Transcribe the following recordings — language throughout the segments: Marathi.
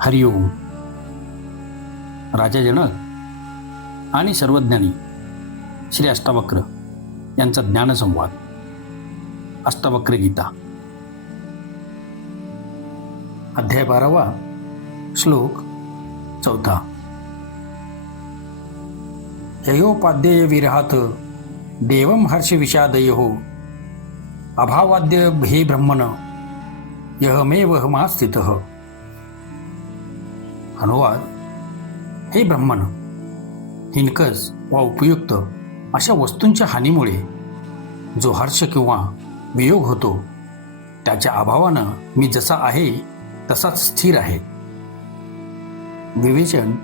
हरिओम. राजा जनक आणि सर्वज्ञानी श्री अष्टावक्र यांचा ज्ञानसंवाद. अष्टावक्र गीता, अध्याय 12, श्लोक 4. ययोपाद्यय विरहात देवम हर्ष विषादयो अभावाद्य हे ब्रह्मण यहमेव हमास्थितः. अनुवाद: हे ब्रह्मन, हिनकस वा उपयुक्त अशा वस्तूंच्या हानीमुळे जो हर्ष किंवा वियोग होतो, त्याच्या अभावानं मी जसा आहे तसाच स्थिर आहे. विवेचन: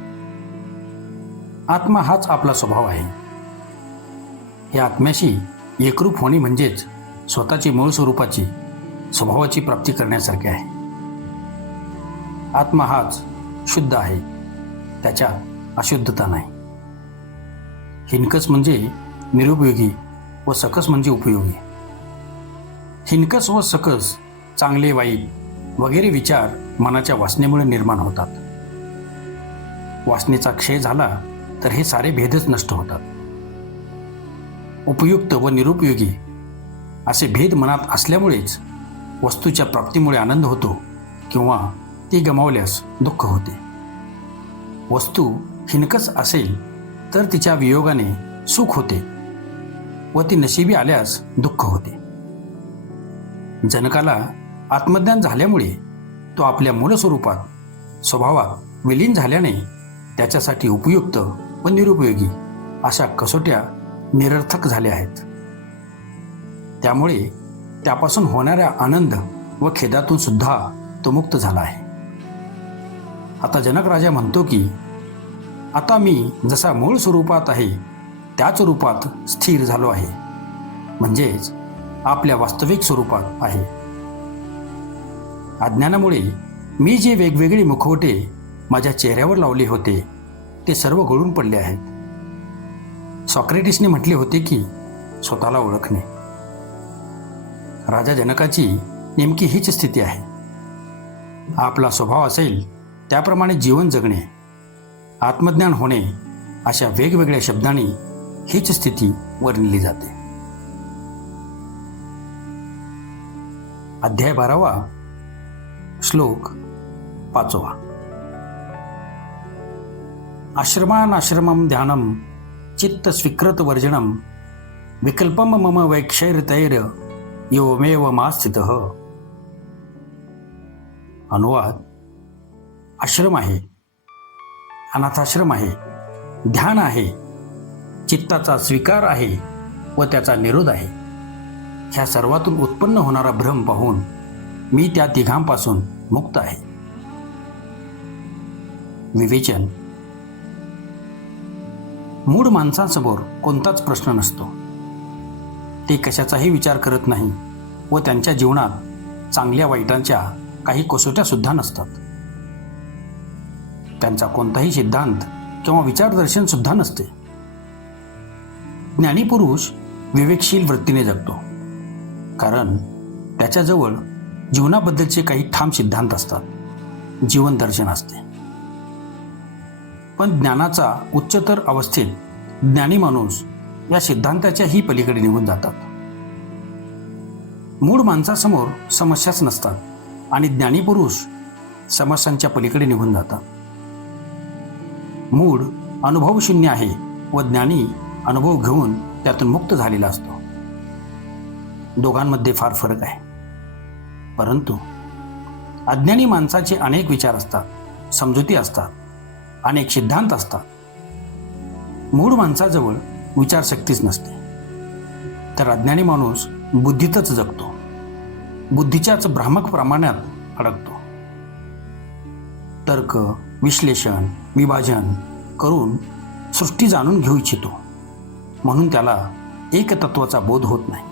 आत्मा हाच आपला स्वभाव आहे. या आत्म्याशी एकरूप होणे म्हणजेच स्वतःची मूळ स्वरूपाची स्वभावाची प्राप्ती करण्यासारखे आहे. आत्मा हाच शुद्ध आहे, त्याच्यात अशुद्धता नाही. हिनकस म्हणजे निरुपयोगी व सकस म्हणजे उपयोगी. हिनकस व सकस, चांगले वाईट वगैरे विचार मनाच्या वासनेमुळे निर्माण होतात. वासनेचा क्षय झाला तर हे सारे भेदच नष्ट होतात. उपयुक्त व निरुपयोगी असे भेद मनात असल्यामुळेच वस्तूच्या प्राप्तीमुळे आनंद होतो किंवा ती गमावल्यास दुःख होते. वस्तू हिनकस असेल तर तिच्या वियोगाने सुख होते व ती नशिबी आल्यास दुःख होते. जनकाला आत्मज्ञान झाल्यामुळे तो आपल्या मूळ स्वरूपात स्वभावात विलीन झाल्याने त्याच्यासाठी उपयुक्त व निरुपयोगी अशा कसोट्या निरर्थक झाल्या आहेत. त्यामुळे त्यापासून होणाऱ्या आनंद व खेदातून सुद्धा तो मुक्त झाला आहे. आता जनक राजा म्हणतो की आता मी जसा मूळ स्वरूपात आहे त्याच रूपात स्थिर झालो आहे, म्हणजेच आपल्या वास्तविक स्वरूपात आहे. अज्ञानामुळे मी जे वेगवेगळे मुखवटे माझ्या चेहऱ्यावर लावले होते ते सर्व गळून पडले आहेत. सॉक्रेटिसने म्हटले होते की स्वतःला ओळखणे. राजा जनकाची नेमकी हीच स्थिती आहे. आपला स्वभाव असेल त्याप्रमाणे जीवन जगणे, आत्मज्ञान होणे अशा वेगवेगळ्या शब्दांनी हीच स्थिती वर्णिली जाते. अध्याय 12, श्लोक 5. आश्रमानाश्रमं ध्यानं चित्त स्वीकृत वर्जनम विकल्पम मम वैक्षैर्तैर योमेव मास्थितः. अनुवाद: आश्रम आहे, अनाथाश्रम आहे, ध्यान आहे, चित्ताचा स्वीकार आहे व त्याचा निरोध आहे. ह्या सर्वातून उत्पन्न होणारा भ्रम पाहून मी त्या तिघांपासून मुक्त आहे. विवेचन: मूढ माणसांसमोर कोणताच प्रश्न नसतो. ते कशाचाही विचार करत नाही व त्यांच्या जीवनात चांगल्या वाईटांच्या काही कसोट्या सुद्धा नसतात. त्यांचा कोणताही सिद्धांत किंवा विचारदर्शन सुद्धा नसते. ज्ञानी पुरुष विवेकशील वृत्तीने जगतो, कारण त्याच्याजवळ जीवनाबद्दलचे काही ठाम सिद्धांत असतात, जीवन दर्शन असते. पण ज्ञानाचा उच्चतर अवस्थेत ज्ञानी माणूस या सिद्धांताच्याही पलीकडे निघून जातात. मूढ माणसासमोर समस्याच नसतात आणि ज्ञानी पुरुष समस्यांच्या पलीकडे निघून जातात. मूढ अनुभवशून्य आहे व ज्ञानी अनुभव घेऊन त्यातून मुक्त झालेला असतो. दोघांमध्ये फार फरक आहे. परंतु अज्ञानी माणसाचे अनेक विचार असतात, समजुती असतात, अनेक सिद्धांत असतात. मूढ माणसाजवळ विचारशक्तीच नसते. तर अज्ञानी माणूस बुद्धीतच जगतो, बुद्धीच्याच भ्रामक प्रमाणात अडकतो. तर्क, विश्लेषण, विभाजन करून सृष्टी जाणून घेऊ इच्छितो, म्हणून त्याला एकतत्वाचा बोध होत नाही.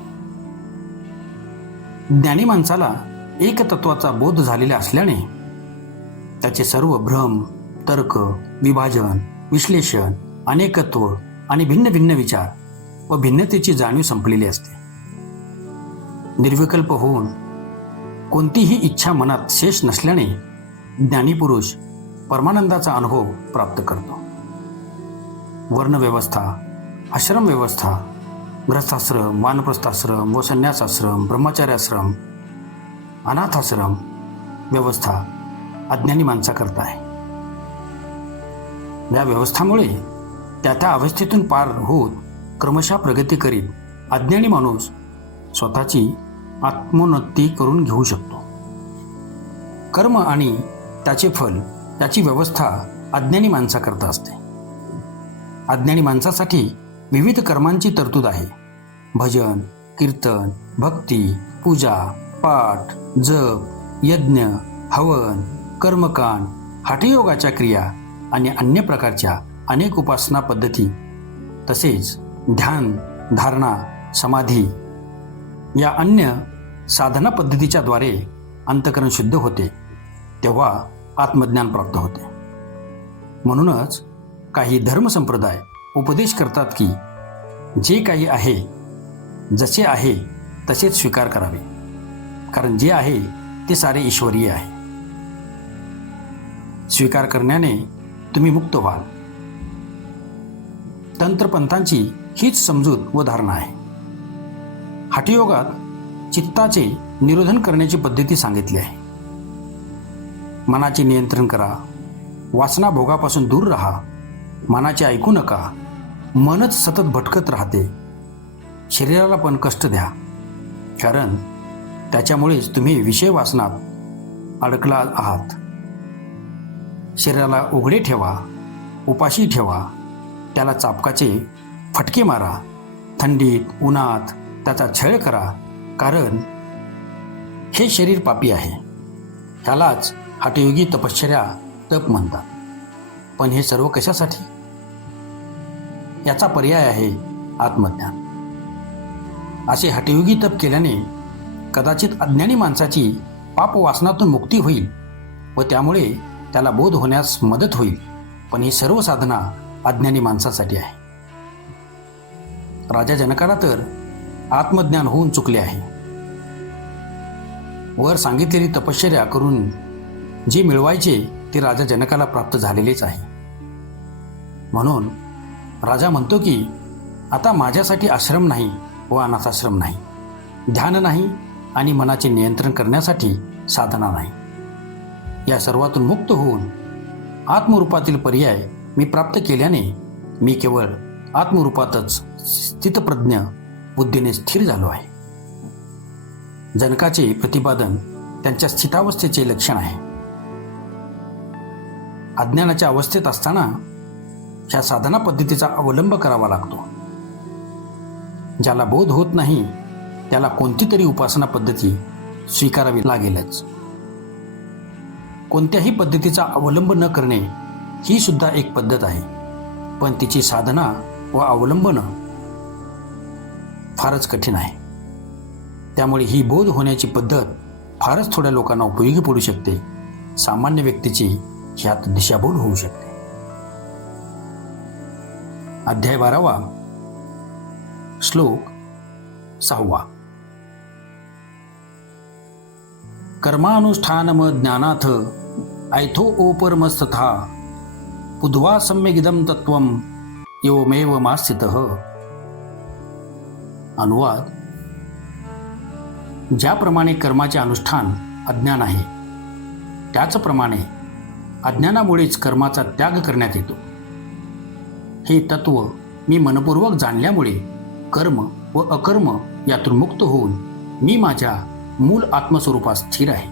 ज्ञानी माणसाला एकतत्वाचा बोध झालेला असल्याने त्याचे सर्व भ्रम, तर्क, विभाजन, विश्लेषण, अनेकत्व आणि भिन्न भिन्न विचार व भिन्नतेची जाणीव संपलेली असते. निर्विकल्प होऊन कोणतीही इच्छा मनात शेष नसल्याने ज्ञानीपुरुष परमानंदाचा अनुभव प्राप्त करतो. वर्णव्यवस्था, आश्रम व्यवस्था, गृहस्थाश्रम, वानप्रस्थाश्रम व संन्यासाश्रम, ब्रह्मचार्याश्रम, अनाथाश्रम व्यवस्था अज्ञानी माणसाकरता आहे. या व्यवस्थामुळे त्या अवस्थेतून पार होत क्रमशः प्रगती करीत अज्ञानी माणूस स्वतःची आत्मोन्नती करून घेऊ शकतो. कर्म आणि त्याचे फल याची व्यवस्था अज्ञानी माणसाकरता असते. अज्ञानी माणसासाठी विविध कर्मांची तरतूद आहे. भजन, कीर्तन, भक्ती, पूजा, पाठ, जप, यज्ञ, हवन, कर्मकांड, हठयोगाच्या क्रिया आणि अन्य प्रकारच्या अनेक उपासना पद्धती, तसेच ध्यान, धारणा, समाधी या अन्य साधना पद्धतीच्या द्वारे अंतःकरण शुद्ध होते, तेव्हा आत्मज्ञान प्राप्त होते. म्हणूनच काही धर्मसंप्रदाय उपदेश करतात की जे काही आहे जसे आहे तसेच स्वीकार करावे, कारण जे आहे ते सारे ईश्वरीय आहे. स्वीकार करण्याने तुम्ही मुक्त व्हाल. तंत्रपंथांची हीच समजूत व धारणा आहे. हठयोगात चित्ताचे निरोधन करण्याची पद्धती सांगितली आहे. मनाचे नियंत्रण करा, वासना भोगापासून दूर राहा, मनाचे ऐकू नका, मनच सतत भटकत राहते. शरीराला पण कष्ट द्या, कारण त्याच्यामुळेच तुम्ही विषय वासनात अडकला आहात. शरीराला उघडे ठेवा, उपाशी ठेवा, त्याला चापकाचे फटके मारा, थंडीत उन्हात त्याचा छळ करा, कारण हे शरीर पापी आहे. ह्यालाच हठयोगी तपश्चर्या तप म्हणतात. पण हे सर्व कशासाठी? याचा पर्याय आहे आत्मज्ञान. असे हठयोगी तप केल्याने कदाचित अज्ञानी माणसाची पापवासनातून मुक्ती होईल व त्यामुळे त्याला बोध होण्यास मदत होईल. पण ही सर्व साधना अज्ञानी माणसासाठी आहे. राजा जनकाला तर आत्मज्ञान होऊन चुकले आहे. वर सांगितलेली तपश्चर्या करून जे मिळवायचे ते राजा जनकाला प्राप्त झालेलेच आहे. म्हणून राजा म्हणतो की आता माझ्यासाठी आश्रम नाही व अनाथाश्रम नाही, ध्यान नाही आणि मनाचे नियंत्रण करण्यासाठी साधना नाही. या सर्वातून मुक्त होऊन आत्मरूपातील पर्याय मी प्राप्त केल्याने मी केवळ आत्मरूपातच स्थितप्रज्ञ बुद्धीने स्थिर झालो आहे. जनकाचे प्रतिपादन त्यांच्या स्थितावस्थेचे लक्षण आहे. अज्ञानाच्या अवस्थेत असताना ह्या साधना पद्धतीचा अवलंब करावा लागतो. ज्याला बोध होत नाही त्याला कोणती तरी उपासना पद्धती स्वीकारावी लागेलच. कोणत्याही पद्धतीचा अवलंब न करणे ही सुद्धा एक पद्धत आहे, पण तिची साधना व अवलंबन फारच कठीण आहे. त्यामुळे ही बोध होण्याची पद्धत फारच थोड्या लोकांना उपयोगी पडू शकते. सामान्य व्यक्तीची ह्यात दिशाभूल होऊ शकते. अध्याय 12 श्लोक 6. कर्मानुष्ठानम ज्ञानाथ ऐथोपरमस्तथा बुद्ध्वा सम्यगिदं तत्त्वं एवमेव मास्थितः. अनुवाद: ज्याप्रमाणे कर्माचे अनुष्ठान अज्ञान आहे, त्याचप्रमाणे अज्ञानामुळेच कर्माचा त्याग करण्यात येतो. हे तत्व मी मनपूर्वक जाणल्यामुळे कर्म व अकर्म यातून मुक्त होऊन मी माझ्या मूल आत्मस्वरूपात स्थिर आहे.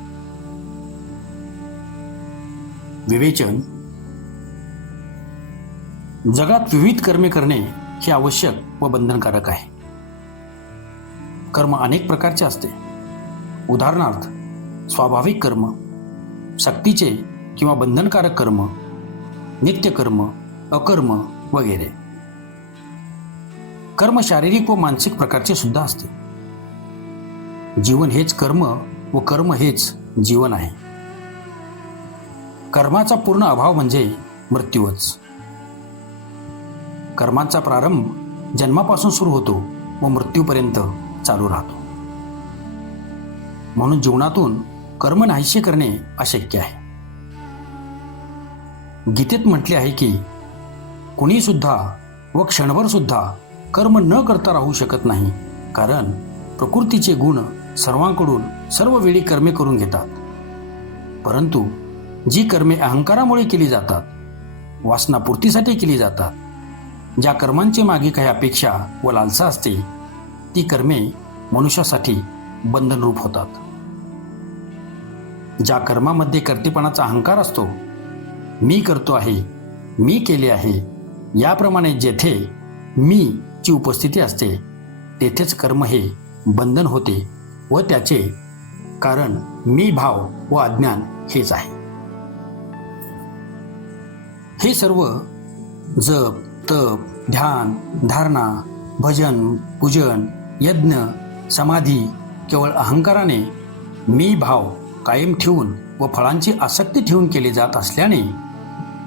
विवेचन: जगात विविध कर्मे करणे हे आवश्यक व बंधनकारक आहे. कर्म अनेक प्रकारचे असते. उदाहरणार्थ स्वाभाविक कर्म, सक्तीचे किंवा बंधनकारक कर्म, नित्यकर्म, अकर्म वगैरे. कर्म शारीरिक व मानसिक प्रकारचे सुद्धा असते. जीवन हेच कर्म व कर्म हेच जीवन आहे. कर्माचा पूर्ण अभाव म्हणजे मृत्यूच. कर्मांचा प्रारंभ जन्मापासून सुरू होतो व मृत्यूपर्यंत चालू राहतो. म्हणून जीवनातून कर्म नाहीसे करणे अशक्य आहे. गीतेत म्हटले आहे की कुणी सुद्धा व क्षणभर सुद्धा कर्म न करता राहू शकत नाही, कारण प्रकृतीचे गुण सर्वांकडून सर्व वेळी कर्मे करून घेतात. परंतु जी कर्मे अहंकारामुळे केली जातात, वासनापूर्तीसाठी केली जातात, ज्या कर्मांचे मागे काही अपेक्षा व लालसा असते, ती कर्मे मनुष्यासाठी बंधनरूप होतात. ज्या कर्मामध्ये कर्तेपणाचा अहंकार असतो, मी करतो आहे, मी केले आहे, याप्रमाणे जेथे मी ची उपस्थिती असते तेथेच कर्म हे बंधन होते व त्याचे कारण मी भाव व अज्ञान हेच आहे. हे सर्व जप, तप, ध्यान, धारणा, भजन, पूजन, यज्ञ, समाधी केवळ अहंकाराने मी भाव कायम ठेवून व फळांची आसक्ती ठेवून केली जात असल्याने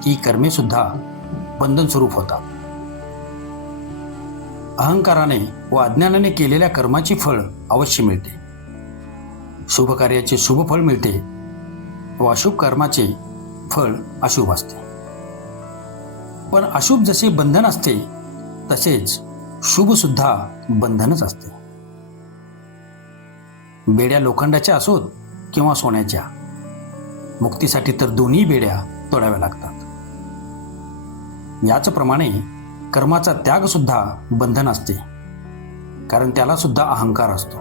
ही कर्मे सुद्धा बंधन स्वरूप होतात. अहंकाराने व अज्ञानाने केलेल्या कर्माची फळ अवश्य मिळते. शुभ कार्याचे शुभ फळ मिळते व अशुभ कर्माचे फळ अशुभ असते. पण अशुभ जसे बंधन असते तसेच शुभ सुद्धा बंधनच असते. बेड्या लोखंडाच्या असोत किंवा सोन्याच्या, मुक्तीसाठी तर दोन्ही बेड्या तोडाव्या लागतात. याचप्रमाणे कर्माचा त्याग सुद्धा बंधन असते, कारण त्याला सुद्धा अहंकार असतो.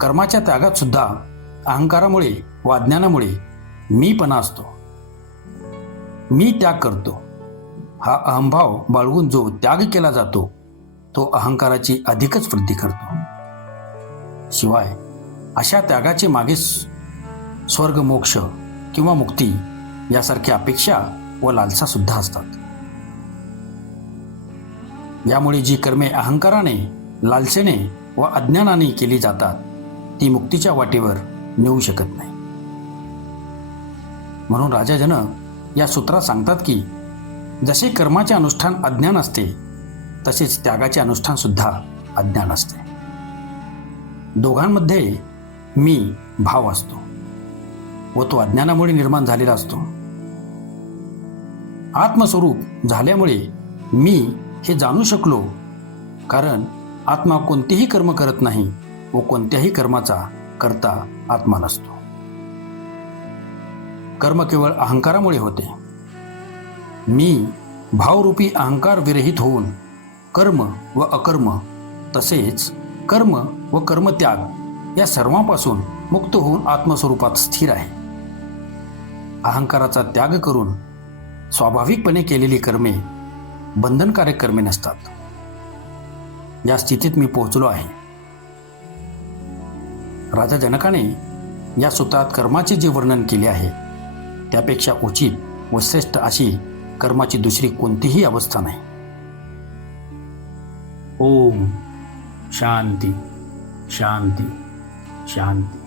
कर्माच्या त्यागात सुद्धा अहंकारामुळे व अज्ञानामुळे मीपणा असतो. मी त्याग करतो हा अहंभाव बाळगून जो त्याग केला जातो तो अहंकाराची अधिकच वृद्धी करतो. शिवाय अशा त्यागाचे मागे स्वर्ग, मोक्ष किंवा मुक्ती यासारख्या अपेक्षा व लालसा सुद्धा असतात. यामुळे जी कर्मे अहंकाराने, लालसेने व अज्ञानाने केली जातात ती मुक्तीच्या वाटेवर नेऊ शकत नाही. म्हणून राजा जनक या सूत्रात सांगतात की जसे कर्माचे अनुष्ठान अज्ञान असते तसेच त्यागाचे अनुष्ठान सुद्धा अज्ञान असते. दोघांमध्ये मी भाव असतो व तो अज्ञानामुळे निर्माण झालेला असतो. आत्मस्वरूप झाल्यामुळे मी हे जाणू शकलो, कारण आत्मा कोणतेही कर्म करत नाही व कोणत्याही कर्माचा कर्ता आत्मा नसतो. कर्म केवळ अहंकारामुळे होते. मी भावरूपी अहंकार विरहित होऊन कर्म व अकर्म तसेच कर्म व कर्मत्याग या सर्वांपासून मुक्त होऊन आत्मस्वरूपात स्थिर आहे. अहंकाराचा त्याग करून स्वाभाविकपणे केलेली कर्मे बंधनकारक कर्मे नसतात. या स्थितीत मी पोहोचलो आहे. राजा जनकाने या सूत्रात कर्माचे जे वर्णन केले आहे त्यापेक्षा उचित व श्रेष्ठ अशी कर्माची दुसरी कोणतीही अवस्था नाही. ओम शांती शांती शांती.